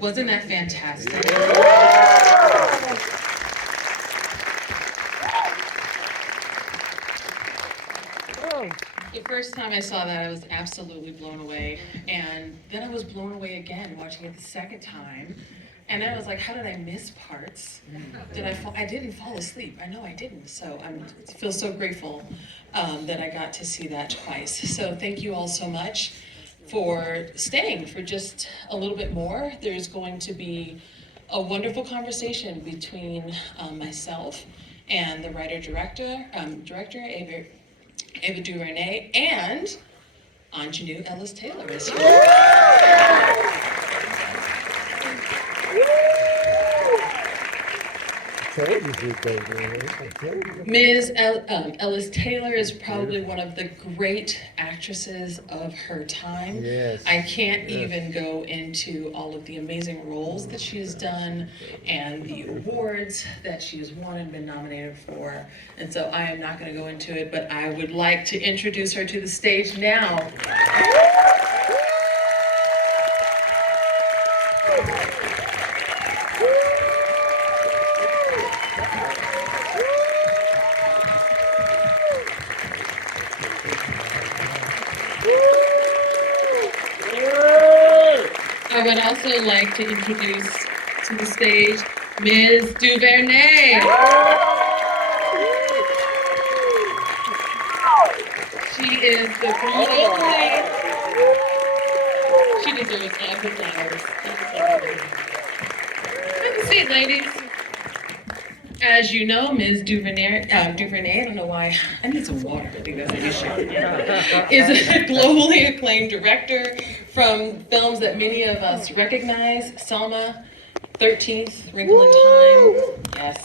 Wasn't that fantastic? The first time I saw that, I was absolutely blown away. And then I was blown away again watching it the second time. And I was like, how did I miss parts? Did I fall? I didn't fall asleep. I know I didn't. So I feel so grateful that I got to see that twice. So thank you all so much for staying for just a little bit more. There's going to be a wonderful conversation between myself and the director Ava DuVernay, and Aunjanue Ellis-Taylor is here. Ms. Ellis-Taylor is probably one of the great actresses of her time. Yes. I can't even go into all of the amazing roles that she has done and the awards that she has won and been nominated for. And so I am not going to go into it, but I would like to introduce her to the stage now. I would also like to introduce to the stage Ms. DuVernay. She is the only. She deserves lots of flowers. Have a seat, ladies. As you know, Ms. DuVernay, I don't know why, I need some water, I think that's an issue, is a globally acclaimed director from films that many of us recognize: Selma, 13th, Wrinkle in Time, yes,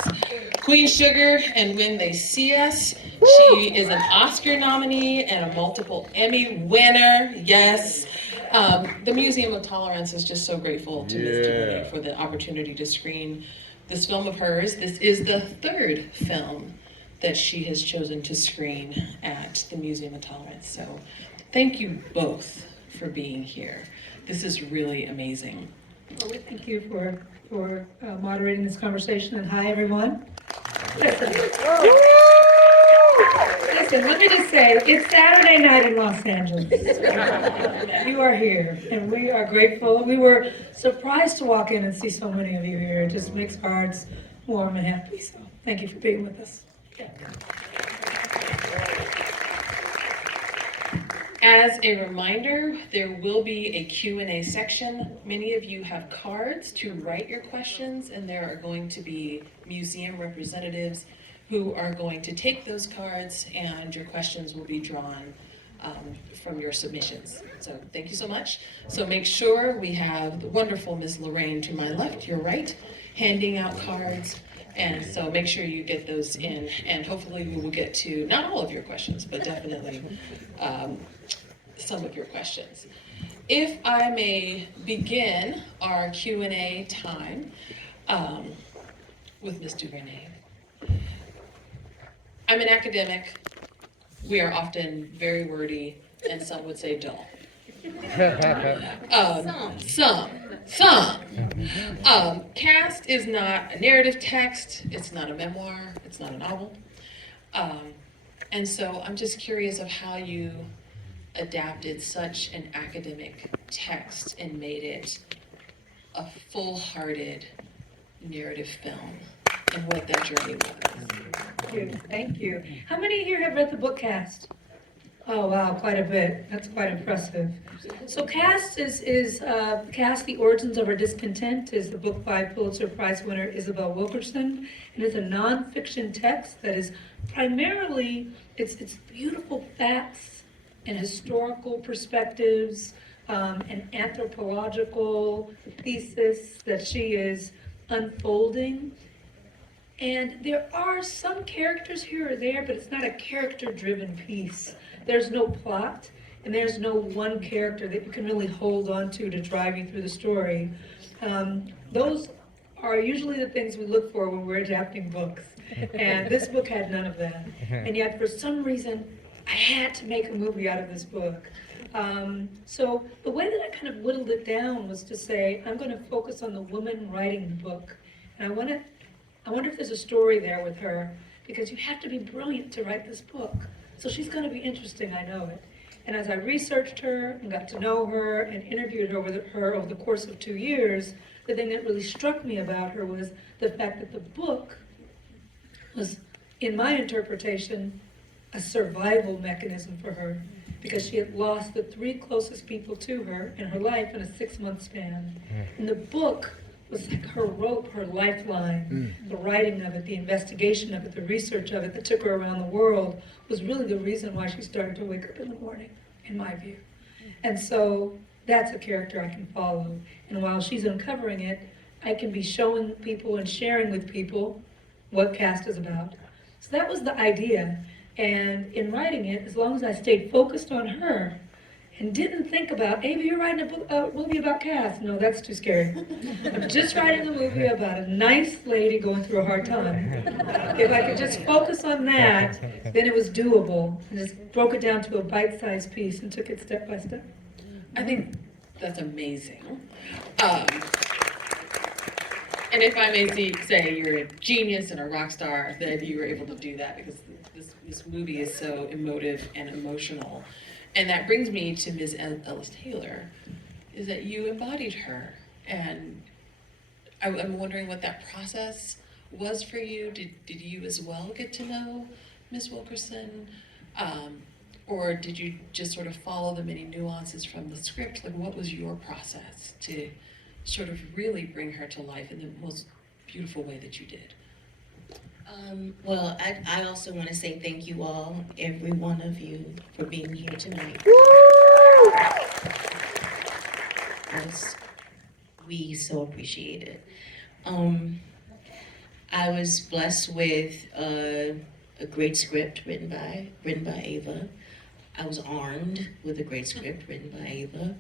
Queen Sugar, and When They See Us. She is an Oscar nominee and a multiple Emmy winner, yes. The Museum of Tolerance is just so grateful to Ms. DuVernay for the opportunity to screen this film of hers. This is the third film that she has chosen to screen at the Museum of Tolerance. So thank you both for being here. This is really amazing. Well, we thank you for moderating this conversation, and hi everyone. Listen, let me just say, it's Saturday night in Los Angeles. You are here, and we are grateful. We were surprised to walk in and see so many of you here. It just makes our hearts warm and happy, so thank you for being with us. Yeah. As a reminder, there will be a Q&A section. Many of you have cards to write your questions, and there are going to be museum representatives who are going to take those cards, and your questions will be drawn from your submissions. So thank you so much. So make sure we have the wonderful Ms. Lorraine to my left, your right, handing out cards. And so make sure you get those in, and hopefully we will get to not all of your questions, but definitely some of your questions. If I may begin our Q&A time with Ms. DuVernay. I'm an academic. We are often very wordy, and some would say dull. Some. Cast is not a narrative text. It's not a memoir. It's not a novel. And so I'm just curious of how you adapted such an academic text and made it a full-hearted narrative film, and what that journey was. Thank you. How many here have read the book Cast? Oh wow, quite a bit. That's quite impressive. So Cast is Cast: The Origins of Our Discontent is the book by Pulitzer Prize winner Isabel Wilkerson. It is a nonfiction text that is primarily, it's beautiful facts and historical perspectives, an anthropological thesis that she is unfolding. And there are some characters here or there, but it's not a character-driven piece. There's no plot, and there's no one character that you can really hold on to drive you through the story. Those are usually the things we look for when we're adapting books. And this book had none of that. And yet, for some reason, I had to make a movie out of this book. So the way that I kind of whittled it down was to say, I'm going to focus on the woman writing the book. And I wonder if there's a story there with her, because you have to be brilliant to write this book. So she's going to be interesting, I know it. And as I researched her and got to know her and interviewed her over the course of 2 years, the thing that really struck me about her was the fact that the book was, in my interpretation, a survival mechanism for her, because she had lost the 3 closest people to her in her life in a 6-month span. And the book was like her rope, her lifeline. The writing of it, the investigation of it, the research of it that took her around the world was really the reason why she started to wake up in the morning, in my view. And so that's a character I can follow. And while she's uncovering it, I can be showing people and sharing with people what Cast is about. So that was the idea. And in writing it, as long as I stayed focused on her and didn't think about, Ava, you're writing a movie about Cass. No, that's too scary. I'm just writing a movie about a nice lady going through a hard time. If I could just focus on that, then it was doable. I just broke it down to a bite-sized piece and took it step by step. I think that's amazing. And if I may say, you're a genius and a rock star that you were able to do that, because this movie is so emotive and emotional. And that brings me to Ms. Ellis-Taylor, is that you embodied her. And I'm wondering what that process was for you. Did you as well get to know Ms. Wilkerson? Or did you just sort of follow the many nuances from the script? Like, what was your process to sort of really bring her to life in the most beautiful way that you did? Well, I also want to say thank you all, every one of you, for being here tonight. We so appreciate it. I was blessed with a great script written by Ava. I was armed with a great script written by Ava.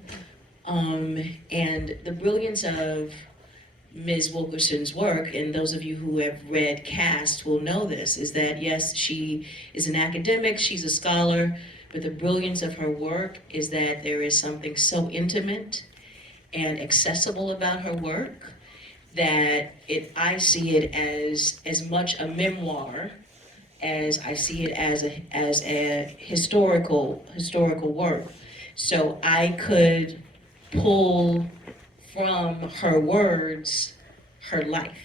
And the brilliance of Ms. Wilkerson's work, and those of you who have read Cast will know this, is that yes, she is an academic, she's a scholar, but the brilliance of her work is that there is something so intimate and accessible about her work that I see it as much a memoir as I see it as a historical work. So I could pull from her words her life.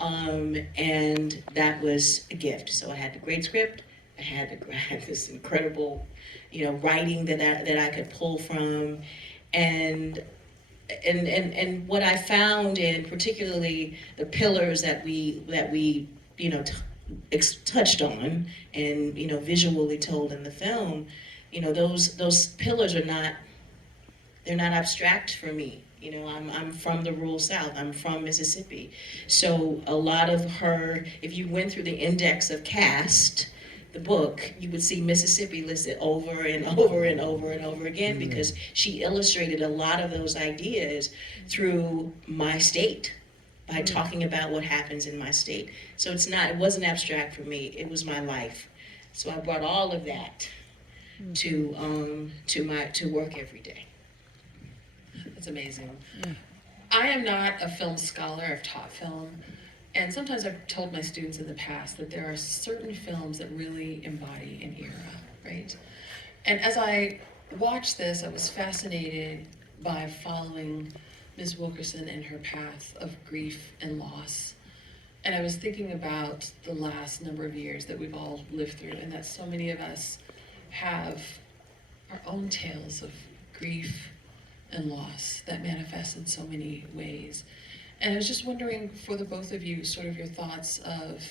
And that was a gift. So I had the great script, I had this incredible, writing that I could pull from, and what I found in particularly the pillars that we touched on and visually told in the film, those pillars are not, they're not abstract for me. I'm from the rural South. I'm from Mississippi. So a lot of her, if you went through the index of Cast, the book, you would see Mississippi listed over and over and over and over again, because she illustrated a lot of those ideas through my state by talking about what happens in my state. So it wasn't abstract for me. It was my life. So I brought all of that to work every day. That's amazing. I am not a film scholar. I've taught film. And sometimes I've told my students in the past that there are certain films that really embody an era, right? And as I watched this, I was fascinated by following Ms. Wilkerson and her path of grief and loss. And I was thinking about the last number of years that we've all lived through, and that so many of us have our own tales of grief and loss that manifest in so many ways. And I was just wondering, for the both of you, sort of your thoughts of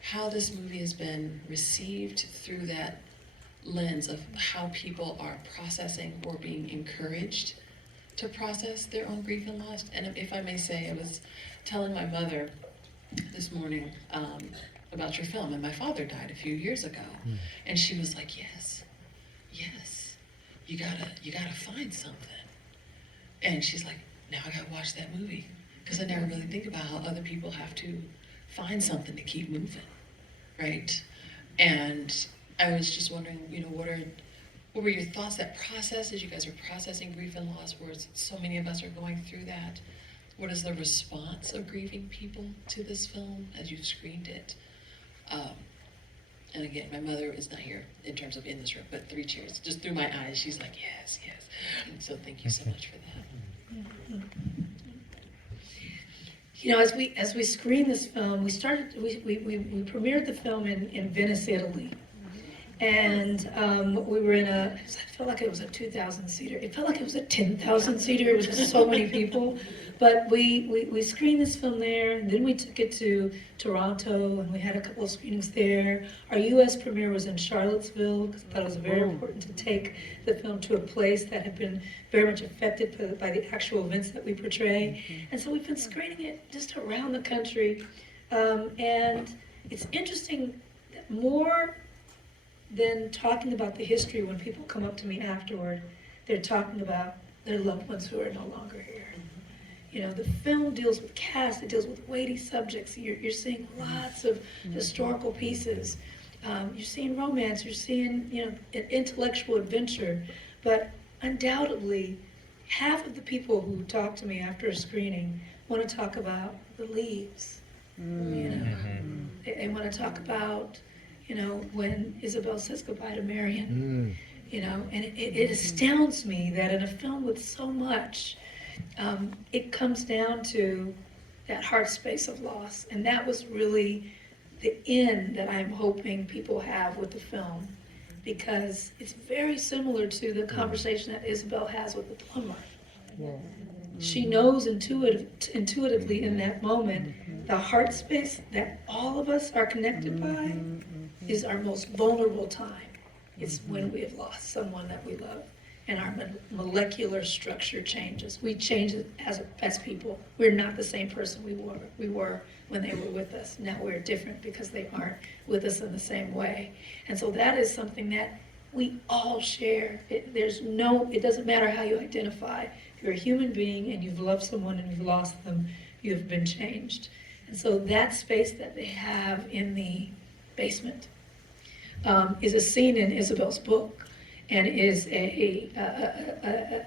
how this movie has been received through that lens of how people are processing or being encouraged to process their own grief and loss. And if I may say, I was telling my mother this morning about your film, and my father died a few years ago, and she was like, yes, you gotta find something. And she's like, now I gotta watch that movie, because I never really think about how other people have to find something to keep moving, right? And I was just wondering, what are what were your thoughts, that process, as you guys are processing grief and loss, where so many of us are going through that? What is the response of grieving people to this film as you've screened it? And again, my mother is not here in terms of in this room, but 3 cheers. Just through my eyes, she's like, yes, yes. And so thank you so much for that. You know, as we screened this film, we premiered the film in Venice, Italy. And we were in I felt like it was a 2,000 seater. It felt like it was a 10,000 seater. It was just so many people. But we screened this film there, and then we took it to Toronto, and we had a couple of screenings there. Our U.S. premiere was in Charlottesville, because I thought it was very important to take the film to a place that had been very much affected by the actual events that we portray. And so we've been screening it just around the country. And it's interesting that more than talking about the history, when people come up to me afterward, they're talking about their loved ones who are no longer here. You know, the film deals with cast, it deals with weighty subjects. You're seeing lots of historical pieces. You're seeing romance, you're seeing, you know, an intellectual adventure. But undoubtedly, half of the people who talk to me after a screening want to talk about the leaves. You know, they want to talk about, you know, when Isabel says goodbye to Marion. You know, and it astounds me that in a film with so much, it comes down to that heart space of loss. And that was really the end that I'm hoping people have with the film, because it's very similar to the conversation that Isabel has with the plumber. She knows intuitively in that moment, the heart space that all of us are connected by is our most vulnerable time. It's when we have lost someone that we love, and our molecular structure changes. We change as people. We're not the same person we were when they were with us. Now we're different because they aren't with us in the same way. And so that is something that we all share. It doesn't matter how you identify. If you're a human being and you've loved someone and you've lost them, you have been changed. And so that space that they have in the basement is a scene in Isabel's book, and is a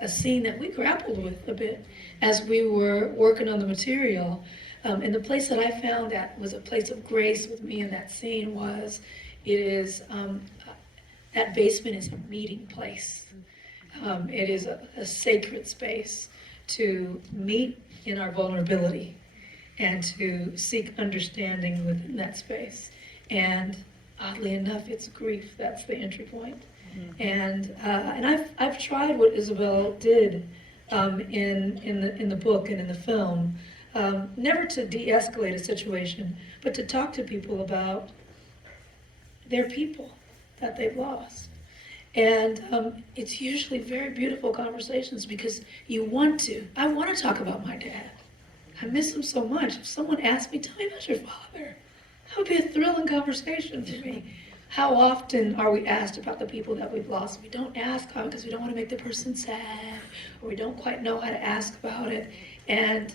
scene that we grappled with a bit as we were working on the material. And the place that I found that was a place of grace with me in that scene was, that basement is a meeting place. It is a sacred space to meet in our vulnerability and to seek understanding within that space. And oddly enough, it's grief that's the entry point. And I've tried what Isabel did in the book and in the film, never to de-escalate a situation, but to talk to people about their people that they've lost. And it's usually very beautiful conversations, because I want to talk about my dad. I miss him so much. If someone asked me, tell me about your father, that would be a thrilling conversation for me. How often are we asked about the people that we've lost? We don't ask because we don't want to make the person sad, or we don't quite know how to ask about it. And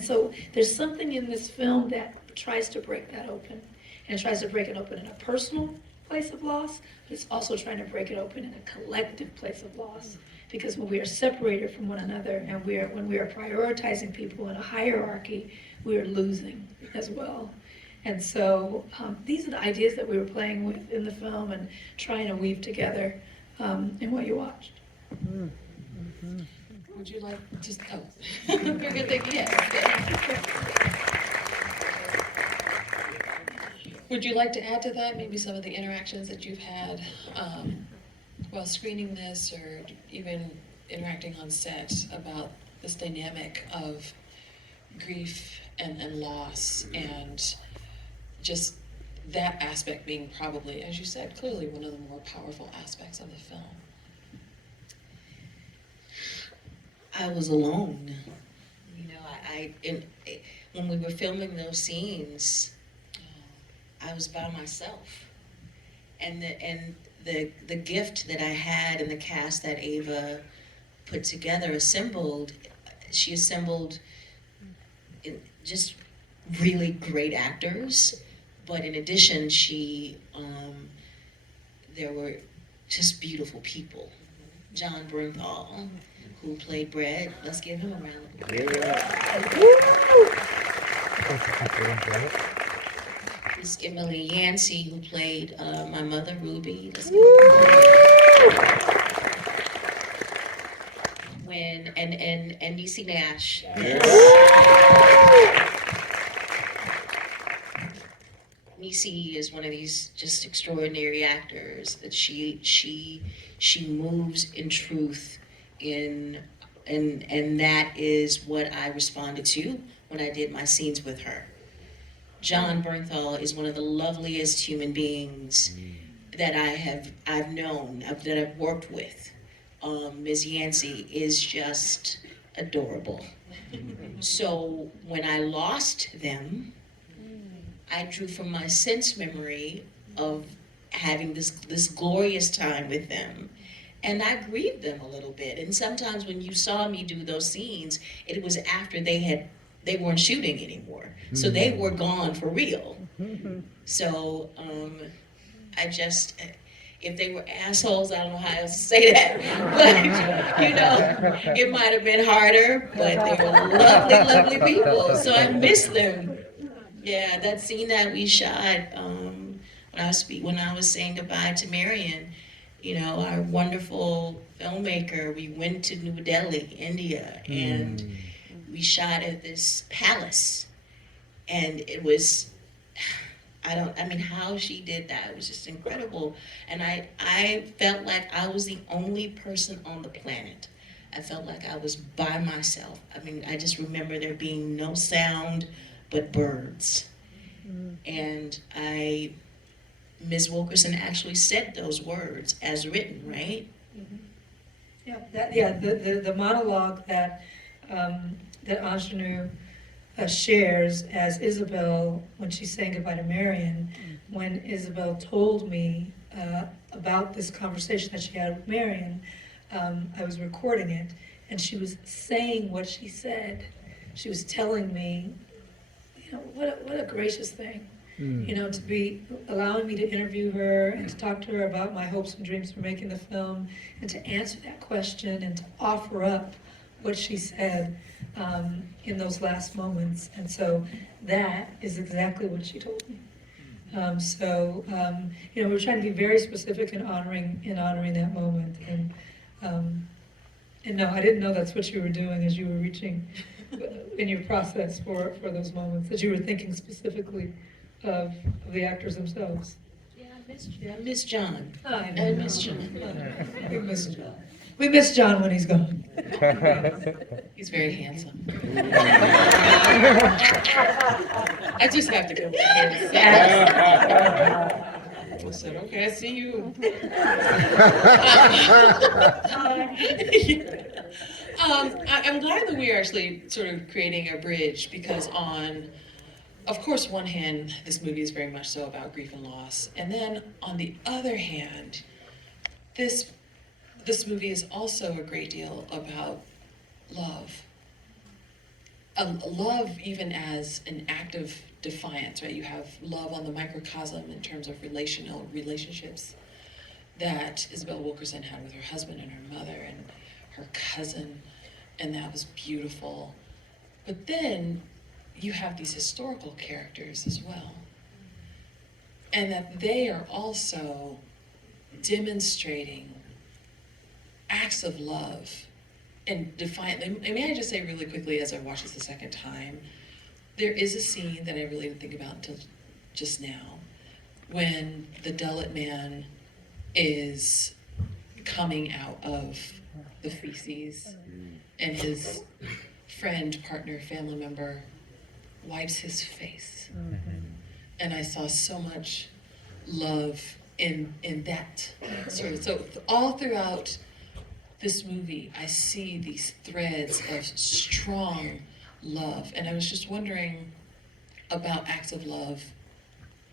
so there's something in this film that tries to break that open, and tries to break it open in a personal place of loss, but it's also trying to break it open in a collective place of loss. Because when we are separated from one another, and when we are prioritizing people in a hierarchy, we are losing as well. And so these are the ideas that we were playing with in the film and trying to weave together in what you watched. Would you like just, you're good, thank you. Would you like to add to that, maybe some of the interactions that you've had while screening this, or even interacting on set about this dynamic of grief and loss, and just that aspect being probably, as you said, clearly one of the more powerful aspects of the film? I was alone. You know, when we were filming those scenes, I was by myself. And the gift that I had in the cast that Ava put together, she assembled just really great actors. But in addition, there were just beautiful people. John Bernthal, who played Brett. Let's give him a round of applause. Miss Emily Yancey, who played my mother, Ruby. Let's give her a round. And Niecy Nash. Niecy is one of these just extraordinary actors that she moves in truth and that is what I responded to when I did my scenes with her. John Bernthal is one of the loveliest human beings that I've known, that I've worked with. Ms. Yancey is just adorable. So when I lost them, I drew from my sense memory of having this glorious time with them. And I grieved them a little bit. And sometimes when you saw me do those scenes, it was after they weren't shooting anymore. So they were gone for real. So I just, if they were assholes, I don't know how else to say that. But, you know, it might have been harder, but they were lovely, lovely people. So I miss them. Yeah, that scene that we shot when I was saying goodbye to Marion, you know, our wonderful filmmaker, we went to New Delhi, India, and we shot at this palace. And it was, I mean, how she did that was just incredible. And I felt like I was the only person on the planet. I felt like I was by myself. I mean, I just remember there being no sound but birds. And Ms. Wilkerson actually said those words as written, right? Yeah, the monologue that Aunjanue shares as Isabel when she's saying goodbye to Marion, when Isabel told me about this conversation that she had with Marion, I was recording it, and she was saying what she said. She was telling me, you know, what a gracious thing, you know, to be allowing me to interview her and to talk to her about my hopes and dreams for making the film, and to answer that question and to offer up what she said in those last moments. And so that is exactly what she told me. You know, we're trying to be very specific in honoring that moment. And no, I didn't know that's what you were doing as you were reaching in your process for those moments, that you were thinking specifically of the actors themselves. Yeah, I miss John. I miss John. We miss John. We miss John when he's gone. He's very handsome. I just have to go ahead and say I said, okay, I see you. I'm glad that we are actually sort of creating a bridge, because of course, one hand, this movie is very much so about grief and loss. And then on the other hand, this movie is also a great deal about love. Love even as an act of defiance, right? You have love on the microcosm in terms of relationships that Isabel Wilkerson had with her husband and her mother and her cousin, and that was beautiful. But then you have these historical characters as well, and that they are also demonstrating acts of love and defiant. May I just say really quickly, as I watch this the second time, there is a scene that I really didn't think about until just now, when the Dalit man is coming out of the feces and his friend, partner, family member wipes his face. And I saw so much love in that sort of, so all throughout this movie, I see these threads of strong love. And I was just wondering about acts of love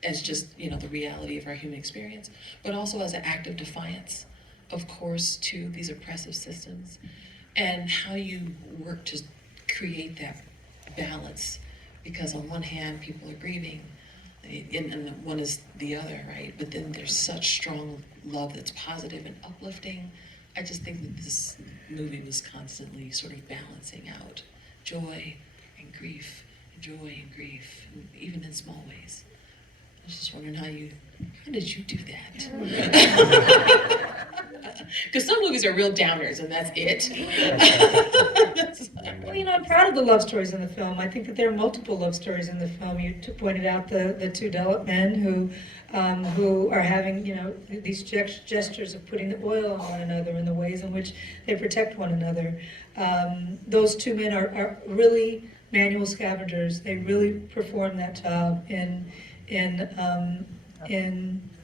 as just, you know, the reality of our human experience, but also as an act of defiance, of course, to these oppressive systems, and how you work to create that balance. Because on one hand, people are grieving, and one is the other, right? But then there's such strong love that's positive and uplifting. I just think that this movie was constantly sort of balancing out joy and grief, joy and grief, even in small ways. I was just wondering how did you do that? Because some movies are real downers, and that's it. Well, I'm proud of the love stories in the film. I think that there are multiple love stories in the film. You pointed out the two Dalit men who are having, these gestures of putting the oil on one another and the ways in which they protect one another. Those two men are really manual scavengers. They really perform that job in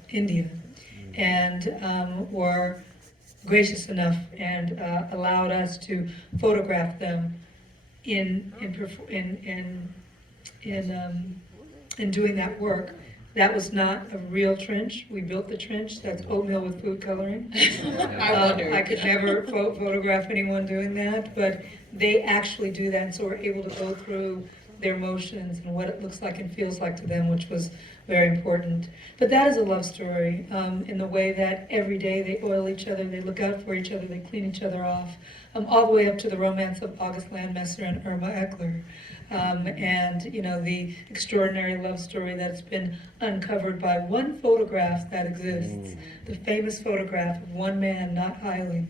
India, and were gracious enough and allowed us to photograph them in doing that work. That was not a real trench. We built the trench. That's oatmeal with food coloring. I could never photograph anyone doing that, but they actually do that, and so we're able to go through their emotions and what it looks like and feels like to them, which was very important. But that is a love story in the way that every day they oil each other, they look out for each other, they clean each other off, all the way up to the romance of August Landmesser and Irma Eckler. And the extraordinary love story that's been uncovered by one photograph that exists, the famous photograph of one man not hiling,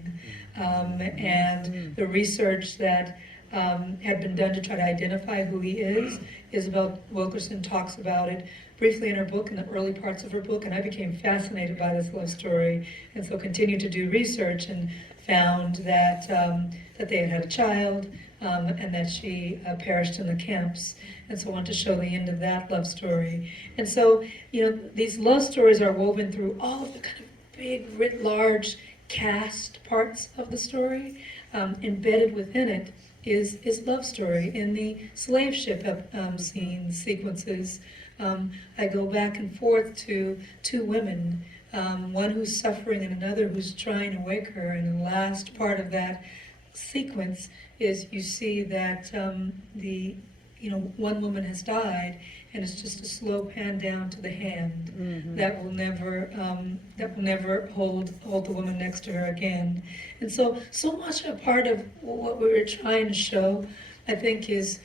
and the research that had been done to try to identify who he is. Isabel Wilkerson talks about it briefly in her book, in the early parts of her book, and I became fascinated by this love story, and so continued to do research and found that that they had had a child, and that she perished in the camps, and so I wanted to show the end of that love story. And so, these love stories are woven through all of the kind of big, writ large cast parts of the story. Embedded within it is love story. In the slave ship scenes, sequences, I go back and forth to two women, one who's suffering and another who's trying to wake her. And the last part of that sequence is you see that one woman has died, and it's just a slow pan down to the hand that will never hold the woman next to her again. And so much a part of what we were trying to show, I think, is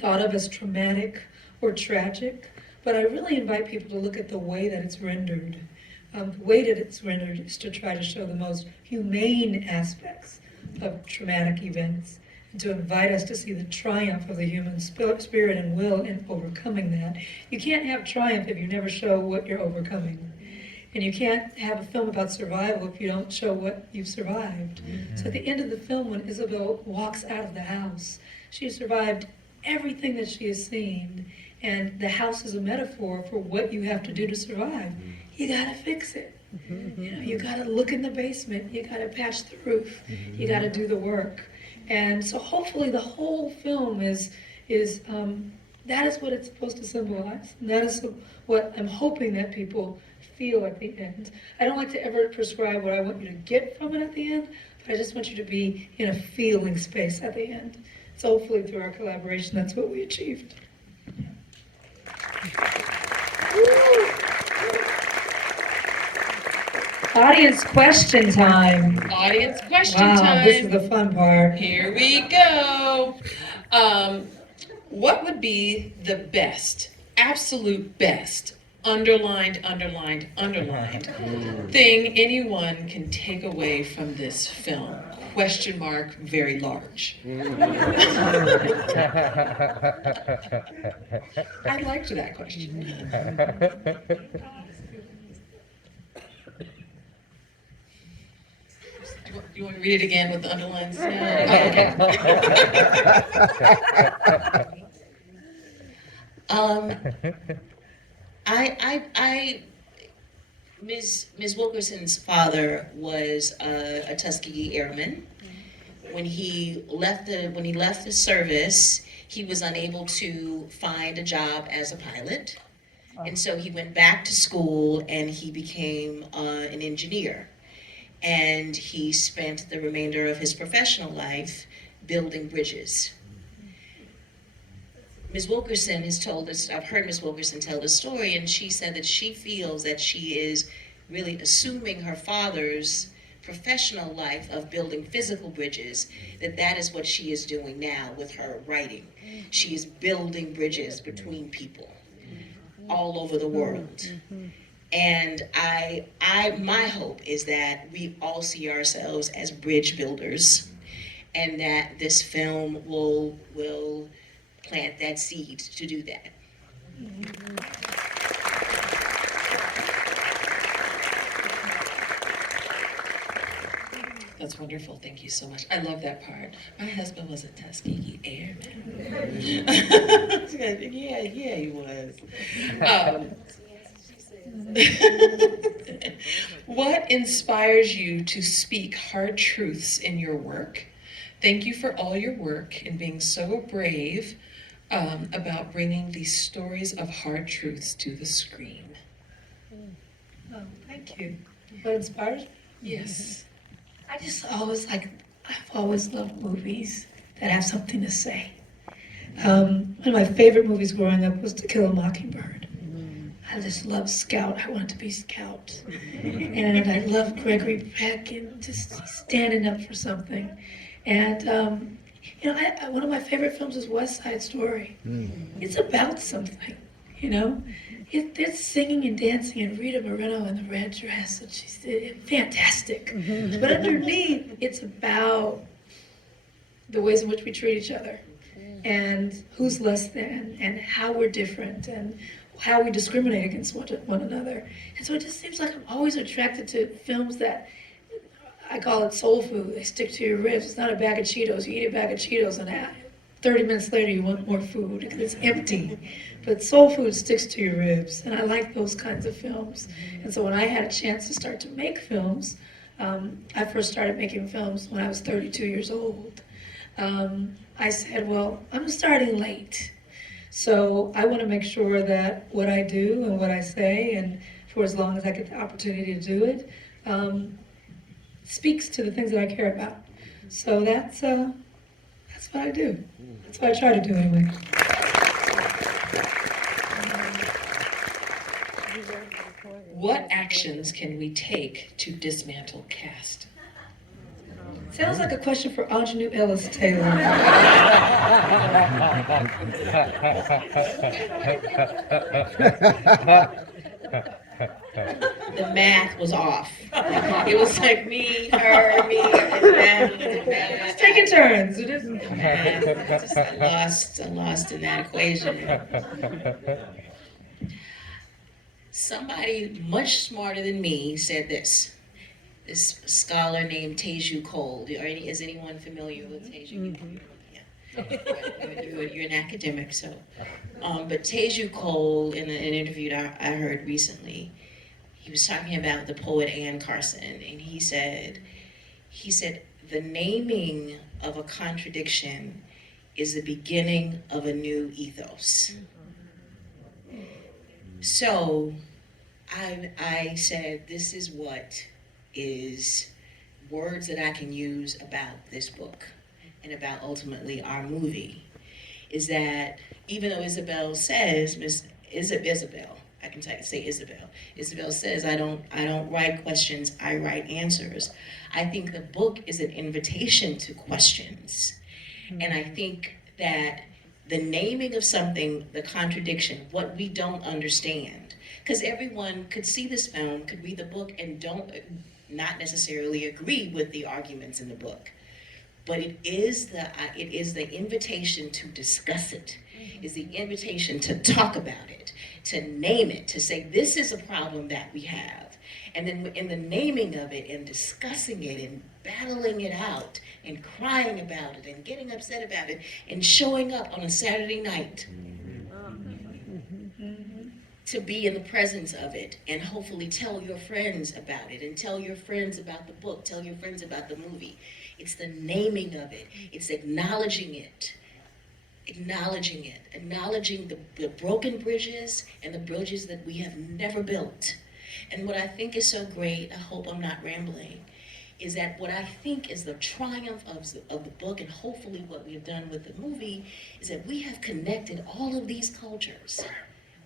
thought of as traumatic or tragic. But I really invite people to look at the way that it's rendered. The way that it's rendered is to try to show the most humane aspects of traumatic events, and to invite us to see the triumph of the human spirit and will in overcoming that. You can't have triumph if you never show what you're overcoming. And you can't have a film about survival if you don't show what you've survived. So at the end of the film, when Isabel walks out of the house, she has survived everything that she has seen, and the house is a metaphor for what you have to do to survive. You gotta fix it. You gotta look in the basement, you gotta patch the roof, you gotta do the work. And so hopefully the whole film is that is what it's supposed to symbolize. And that is what I'm hoping that people feel at the end. I don't like to ever prescribe what I want you to get from it at the end, but I just want you to be in a feeling space at the end. So hopefully through our collaboration, that's what we achieved. Audience question time. Audience question Wow, time. this is the fun part. Here we go. What would be the best, absolute best, underlined thing anyone can take away from this film? Question mark, very large. I liked that question. Do you want me to read it again with the underlines? Ms. Wilkerson's father was a Tuskegee Airman. When he left the service, he was unable to find a job as a pilot, and so he went back to school and he became an engineer. And he spent the remainder of his professional life building bridges. Ms. Wilkerson has told us, I've heard Ms. Wilkerson tell the story, and she said that she feels that she is really assuming her father's professional life of building physical bridges, that is what she is doing now with her writing. She is building bridges between people all over the world. And my hope is that we all see ourselves as bridge builders, and that this film will plant that seed to do that. That's wonderful. Thank you so much. I love that part. My husband was a Tuskegee Airman. yeah, he was. What inspires you to speak hard truths in your work? Thank you for all your work and being so brave about bringing these stories of hard truths to the screen. Oh, thank you. What inspires me? Yes. I've always loved movies that have something to say. One of my favorite movies growing up was To Kill a Mockingbird. I just loved Scout. I wanted to be Scout. And I loved Gregory Peck and just standing up for something. And, one of my favorite films is West Side Story. It's about something, you know? They're singing and dancing, and Rita Moreno in the red dress, and she's fantastic. But underneath, it's about the ways in which we treat each other, and who's less than, and how we're different, and how we discriminate against one another. And so it just seems like I'm always attracted to films that, I call it soul food. They stick to your ribs. It's not a bag of Cheetos. You eat a bag of Cheetos, and 30 minutes later you want more food because it's empty. But soul food sticks to your ribs, and I like those kinds of films. And so when I had a chance to start to make films, I first started making films when I was 32 years old. I said, well, I'm starting late. So I want to make sure that what I do and what I say, and for as long as I get the opportunity to do it, speaks to the things that I care about. So that's what I do. That's what I try to do anyway. What actions can we take to dismantle caste? Sounds like a question for Aunjanue Ellis-Taylor. The math was off. It was like me, her, me, and math. Taking turns. I lost in that equation. Somebody much smarter than me said this. This scholar named Teju Cole. Is anyone familiar with Teju? Yeah. You're an academic, so. But Teju Cole, in an interview that I heard recently, he was talking about the poet Anne Carson, and he said, the naming of a contradiction is the beginning of a new ethos. So I said, this is what is words that I can use about this book and about ultimately our movie, is that even though Isabel says, Isabel, I can say Isabel. Isabel says, I don't write questions, I write answers. I think the book is an invitation to questions. And I think that the naming of something, the contradiction, what we don't understand, because everyone could see this film, could read the book, and not necessarily agree with the arguments in the book. But it is the invitation to discuss it, is the invitation to talk about it, to name it, to say this is a problem that we have. And then in the naming of it and discussing it and battling it out and crying about it and getting upset about it and showing up on a Saturday night to be in the presence of it and hopefully tell your friends about it and tell your friends about the book, tell your friends about the movie. It's the naming of it. It's acknowledging it. Acknowledging the broken bridges and the bridges that we have never built. And what I think is so great, I hope I'm not rambling, is that what I think is the triumph of the book, and hopefully what we have done with the movie, is that we have connected all of these cultures.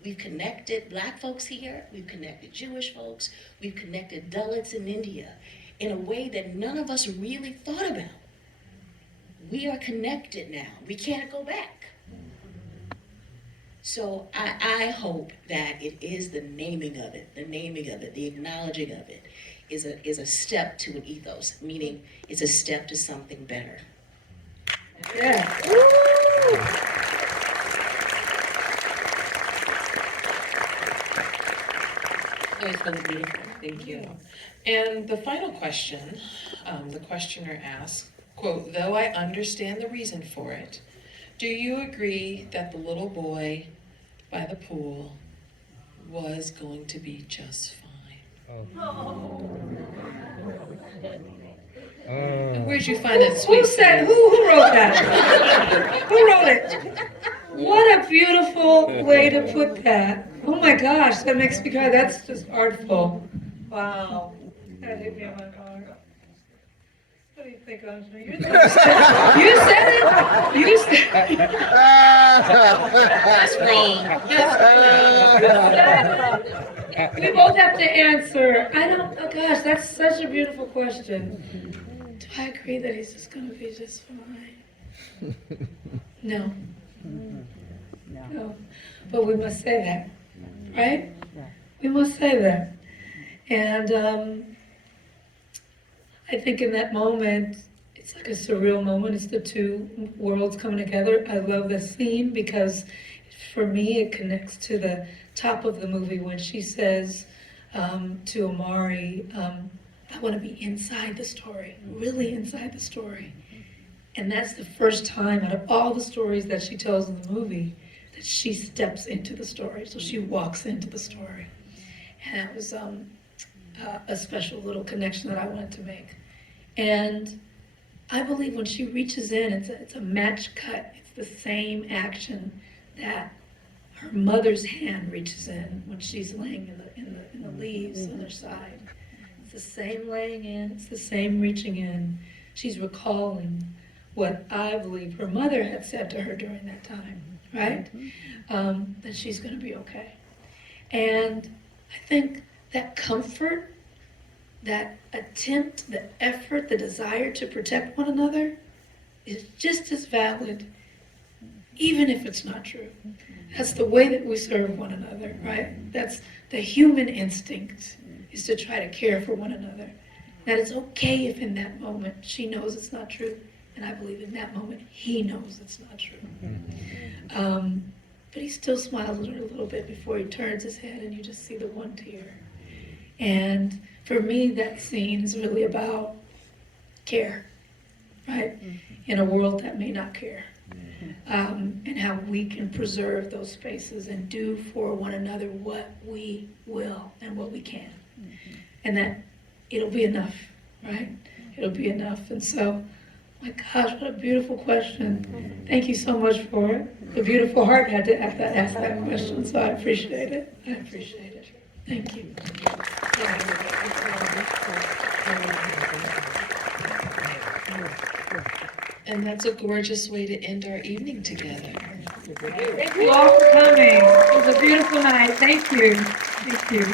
We've connected Black folks here, we've connected Jewish folks, we've connected Dalits in India in a way that none of us really thought about. We are connected now. We can't go back. So I hope that it is the naming of it, the acknowledging of it is a step to an ethos, meaning it's a step to something better. Yeah. That was really beautiful, thank you. And the final question, the questioner asks, quote, though I understand the reason for it, do you agree that the little boy by the pool was going to be just fine? And where'd you find that sweet Who said, who wrote that? Who wrote it? What a beautiful way to put that. Oh my gosh, that makes me cry. That's just artful. Wow. That hit me on my heart. What do you think, Aunjanue? You said it. You said it. That's wrong. We both have to answer. Oh gosh, that's such a beautiful question. Do I agree that he's just gonna be just fine? No. No. But we must say that, right? We must say that. And I think in that moment, it's like a surreal moment. It's the two worlds coming together. I love this scene because for me, it connects to the top of the movie when she says to Amari, I want to be inside the story, really inside the story. And that's the first time out of all the stories that she tells in the movie that she steps into the story. So she walks into the story. And that was a special little connection that I wanted to make. And I believe when she reaches in, it's a match cut. It's the same action that her mother's hand reaches in when she's laying in the leaves on her side. It's the same laying in, it's the same reaching in. She's recalling what I believe her mother had said to her during that time, right? That she's going to be okay. And I think that comfort, that attempt, the effort, the desire to protect one another is just as valid, even if it's not true. That's the way that we serve one another, right? That's the human instinct, is to try to care for one another. That it's okay if in that moment she knows it's not true, and I believe in that moment he knows it's not true. But he still smiles a little bit before he turns his head, and you just see the one tear. And for me, that scene is really about care, right? In a world that may not care. And how we can preserve those spaces and do for one another what we will and what we can. And that it'll be enough, right? It'll be enough. And so, my gosh, what a beautiful question. Thank you so much for it. The beautiful heart had to ask that question, so I appreciate it. I appreciate it. Thank you. And that's a gorgeous way to end our evening together. Thank you all for coming. It was a beautiful night. Thank you. Thank you.